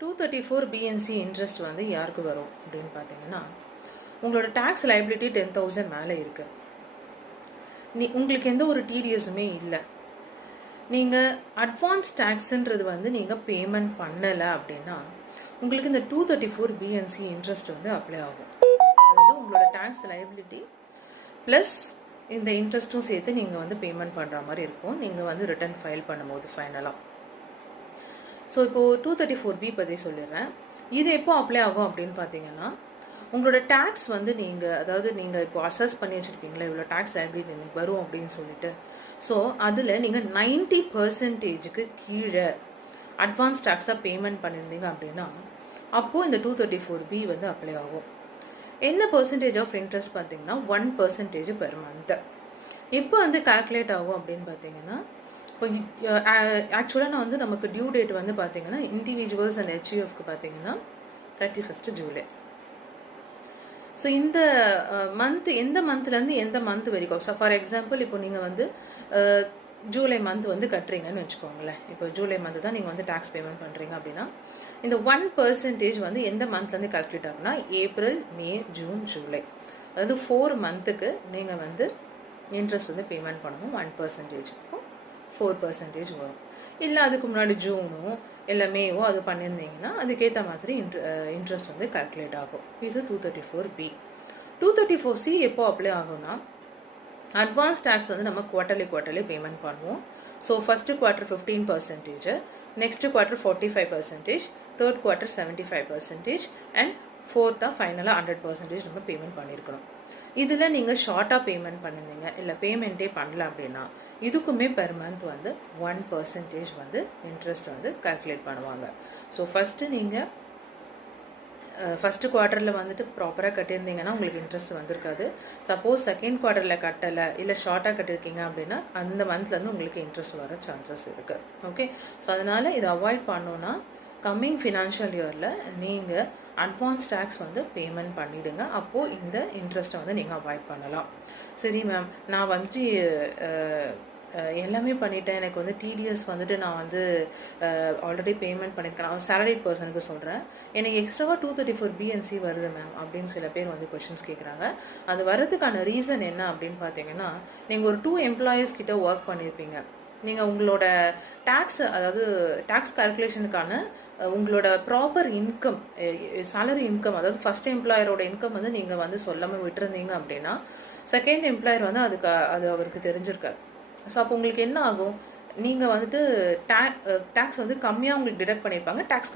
234 BNC interest வந்து யாருக்கு வரும் அப்படின்னு பார்த்தீங்கன்னா, உங்களோட டேக்ஸ் லைபிலிட்டி 10,000 மேலே இருக்குது. உங்களுக்கு எந்த ஒரு டிடிஎஸுமே இல்லை. நீங்கள் அட்வான்ஸ் டேக்ஸுன்றது வந்து நீங்கள் பேமெண்ட் பண்ணலை அப்படின்னா உங்களுக்கு இந்த 234 பிஎன்சி இன்ட்ரெஸ்ட் வந்து அப்ளை ஆகும். அதாவது உங்களோட டேக்ஸ் லைபிலிட்டி ப்ளஸ் இந்த இன்ட்ரெஸ்ட்டும் சேர்த்து நீங்கள் வந்து பேமெண்ட் பண்ணுற மாதிரி இருக்கும் நீங்கள் வந்து ரிட்டர்ன் ஃபைல் பண்ணும்போது ஃபைனலாக. ஸோ இப்போது 234B பற்றி சொல்லிடுறேன். இது எப்போ அப்ளை ஆகும் அப்படின்னு பார்த்தீங்கன்னா, உங்களோட டேக்ஸ் வந்து அதாவது நீங்கள் இப்போ அசஸ் பண்ணி வச்சுருப்பீங்களா இவ்வளோ டேக்ஸ் லைபிலிட்டி எனக்கு வரும் அப்படின்னு சொல்லிட்டு. ஸோ அதில் நீங்கள் 90% கீழே அட்வான்ஸ் டேக்ஸாக பேமெண்ட் பண்ணியிருந்தீங்க அப்படின்னா அப்போது இந்த 234B வந்து அப்ளை ஆகும். என்ன பர்சன்டேஜ் ஆஃப் இன்ட்ரெஸ்ட் பார்த்தீங்கன்னா 1% பெர் மந்த். எப்போ வந்து கால்குலேட் ஆகும் அப்படின்னு பார்த்தீங்கன்னா, இப்போ ஆக்சுவலாக நான் வந்து நமக்கு டியூ டேட் வந்து பார்த்தீங்கன்னா இண்டிவிஜுவல்ஸ் அண்ட் ஹெச்யூஎஃப்க்கு பார்த்தீங்கன்னா 31 ஜூலை. ஸோ இந்த மந்த் எந்த மந்த்லேருந்து எந்த மந்த் வரைக்கும், ஸோ ஃபார் எக்ஸாம்பிள் இப்போ நீங்கள் வந்து ஜூலை மந்த் வந்து கட்டுறீங்கன்னு வச்சுக்கோங்களேன். இப்போ ஜூலை மந்த் தான் நீங்கள் வந்து டேக்ஸ் பேமெண்ட் பண்ணுறீங்க அப்படின்னா இந்த 1% வந்து எந்த மந்த்லேருந்து கால்குலேட் ஆகுனா ஏப்ரல், மே, ஜூன், ஜூலை, அதாவது 4 மந்த்துக்கு நீங்கள் வந்து இன்ட்ரெஸ்ட் வந்து பேமெண்ட் பண்ணணும். 1% 4% வரும். இல்லை அதுக்கு முன்னாடி ஜூனோ இல்லை மேவோ அது பண்ணியிருந்தீங்கன்னா அதுக்கேற்ற மாதிரி இன்ட்ரெஸ்ட் வந்து கால்குலேட் ஆகும். இது 234B. 234C எப்போ அப்ளை ஆகும்னா, அட்வான்ஸ் டேக்ஸ் வந்து நம்ம குவார்ட்டர்லி பேமெண்ட் பண்ணுவோம். So first quarter 15%, next quarter 45%, third quarter 75% and ஃபோர்த்தாக ஃபைனலாக 100% நம்ம பேமெண்ட் பண்ணியிருக்கணும். இதில் நீங்கள் ஷார்ட்டாக பேமெண்ட் பண்ணியிருந்தீங்க இல்லை பேமெண்ட்டே பண்ணல அப்படின்னா இதுக்குமே பெர் மந்த் வந்து 1% வந்து இன்ட்ரெஸ்ட் வந்து கால்குலேட் பண்ணுவாங்க. ஸோ ஃபஸ்ட்டு நீங்கள் ஃபஸ்ட்டு குவார்ட்டரில் வந்துட்டு ப்ராப்பராக கட்டியிருந்தீங்கன்னா உங்களுக்கு இன்ட்ரெஸ்ட் வந்திருக்காது. சப்போஸ் செகண்ட் குவார்ட்டரில் கட்டலை இல்லை ஷார்ட்டாக கட்டியிருக்கீங்க அப்படின்னா அந்த மந்த்லேருந்து உங்களுக்கு இன்ட்ரெஸ்ட் வர சான்சஸ் இருக்குது. ஓகே, ஸோ அதனால் இதை அவாய்ட் பண்ணோன்னா கம்மிங் ஃபினான்ஷியல் இயரில் நீங்கள் அட்வான்ஸ் டேக்ஸ் வந்து பேமெண்ட் பண்ணிவிடுங்க. அப்போது இந்த இன்ட்ரெஸ்ட்டை வந்து நீங்கள் அவாய்ட் பண்ணலாம். சரி மேம், நான் வந்துட்டு எல்லாமே பண்ணிட்டேன், எனக்கு வந்து டிடிஎஸ் வந்துட்டு நான் வந்து ஆல்ரெடி பேமெண்ட் பண்ணியிருக்கேன், நான் சேலரிட் பர்சனுக்கு சொல்கிறேன், எனக்கு எக்ஸ்ட்ராவாக 234 பிஎன்சி வருது மேம் அப்படின்னு சில பேர் வந்து கொஷின்ஸ் கேட்குறாங்க. அது வரதுக்கான ரீசன் என்ன அப்படின்னு பார்த்தீங்கன்னா, நீங்கள் ஒரு 2 எம்ப்ளாயீஸ் கிட்ட ஒர்க் பண்ணியிருப்பீங்க. நீங்கள் உங்களோட டேக்ஸ், அதாவது டேக்ஸ் கால்குலேஷனுக்கான உங்களோட ப்ராப்பர் இன்கம், சேலரி இன்கம், அதாவது ஃபஸ்ட் எம்ப்ளாயரோட இன்கம் வந்து நீங்கள் வந்து சொல்லாமல் விட்டுருந்தீங்க அப்படின்னா செகண்ட் எம்ப்ளாயர் வந்து அது அவருக்கு தெரிஞ்சிருக்காரு. ஸோ அப்போ உங்களுக்கு என்ன ஆகும், நீங்கள் வந்துட்டு டேக்ஸ் வந்து கம்மியாக உங்களுக்கு டிடக்ட் பண்ணியிருப்பாங்க, டேக்ஸ்